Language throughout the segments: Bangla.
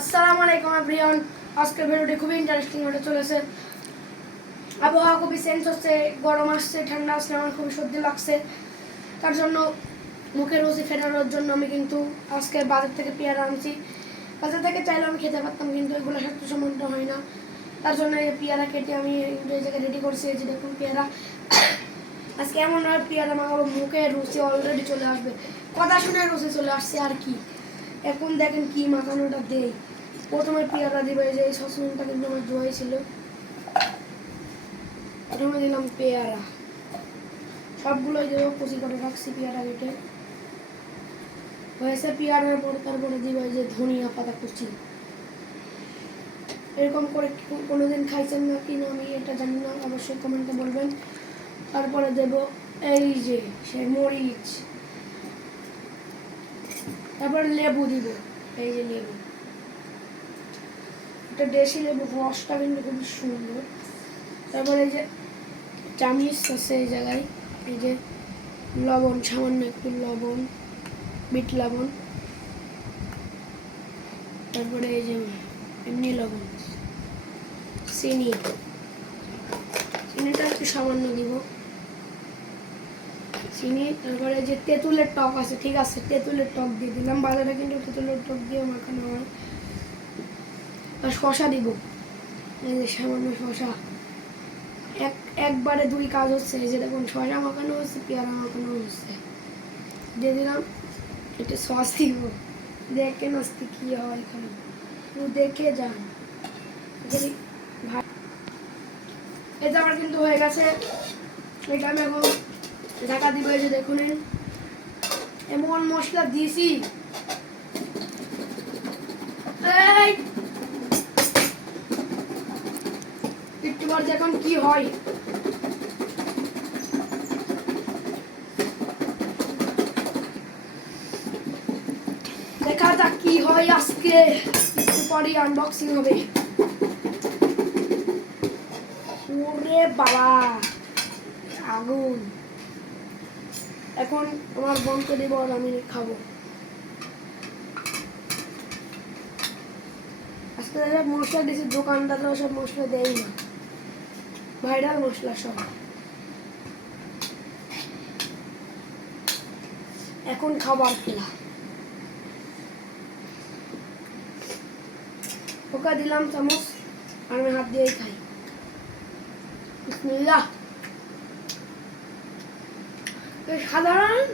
আসসালামু আলাইকুম এভরিওয়ান। আজকের ভিডিওটি খুবই ইন্টারেস্টিং হতে চলেছে। আবহাওয়া খুবই চেঞ্জ হচ্ছে, গরম আসছে, ঠান্ডা আসছে, আমার খুবই সর্দি লাগছে। তার জন্য মুখের রুচি ফেরানোর জন্য আমি কিন্তু আজকে বাজার থেকে পেয়ারা আনছি। বাজার থেকে চাইলে আমি খেতে পারতাম, কিন্তু এগুলো স্বাস্থ্যসম্মত হয় না। তার জন্য এই পেয়ারা কেটে আমি এই জায়গায় রেডি করছি। এই যে দেখুন পেয়ারা, আজকে এমনভাবে পেয়ারা মাখাবো মুখের রুচি অলরেডি চলে আসবে। কথা শুনে রুচি চলে আসছে আর কি। এখন দেখেন কি মাখানোটা দেই। প্রথমে পেয়ারা দিবে, যে এই সসুনটা কিন্তু আমার ধোয়াই ছিল। প্রথমে দিলাম পেয়ারা, সবগুলোই দেবো, কুচি করে রাখছি পেয়ারা কেটে হয়েছে। পেয়ারার পরে তারপরে দিব এই যে ধনিয়া পাতা কুচি। এরকম করে কোনোদিন খাইছেন না কি না আমি এটা জানি না, অবশ্যই কমেন্টে বলবেন। তারপরে দেব এই যে সে মরিচ, তারপরে লেবু দিব, এই যে লেবু, এটা দেশি লেবু, রসটা কিন্তু খুবই সুন্দর। তারপরে এই যে চামিচ আছে এই জায়গায়, এই যে লবণ, সামান্য একটু লবণ, বিট লবণ, তারপরে এই যে এমনি লবণ, চিনিটা একটু সামান্য দিব, চিনি। তারপরে যে তেঁতুলের টক আছে, ঠিক আছে, তেঁতুলের টক দিয়ে দিলাম। বাজারে কিন্তু তেঁতুলের টক দিয়ে মাখানো হয়। আর শশা দিব, এই যে সামান্য শশা। একবারে দুই কাজ হচ্ছে। এই যে দেখুন শশা মাখানো হচ্ছে, পেয়ারা মাখানো হচ্ছে। দিয়ে দিলাম একটু সস দিব, দেখেন আজকে কি হয় এখানে, দেখে যান। এটা আমার কিন্তু হয়ে গেছে। এটা আমি এখন ঢাকা দিব। এই যে দেখুন এমন মশলা দিয়েছি, একটু পর দেখুন কি হয়। দেখা যাক কি হয় আজকে, একটু পরে আনবক্সিং হবে। ওরে বাবা আগুন। এখন আমার বোনকে দিব আর আমি খাবো। আজকে সব মশলা দিয়েছি, দোকানদাররা সব মশলা দেয় না, ভাইরাল মশলা সব। এখন খাবার খেলা, ওকে দিলাম চামচ আর আমি হাত দিয়েই খাই। বিসমিল্লাহ। সাধারণ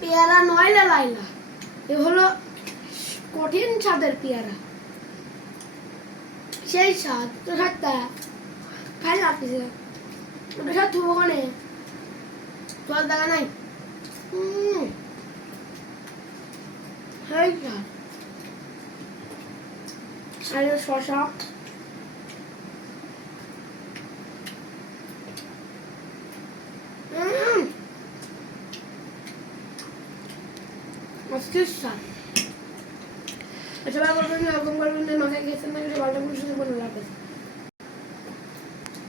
পেয়ারা নয় লাইলা, এ হলো কঠিন স্বাদের পেয়ারা। সেই স্বাদ তো স্বাদটা খাই না আপনি, ওটা স্বাদ থুবো ওখানে জল দেখা নাই। সেই স্বাদ। আর শশা, অস্থির স্বাদ। সবাই বলবেন এরকম করবেন, মাথায় খেয়েছেন না, ভালো সাথে মনে রাখবেন।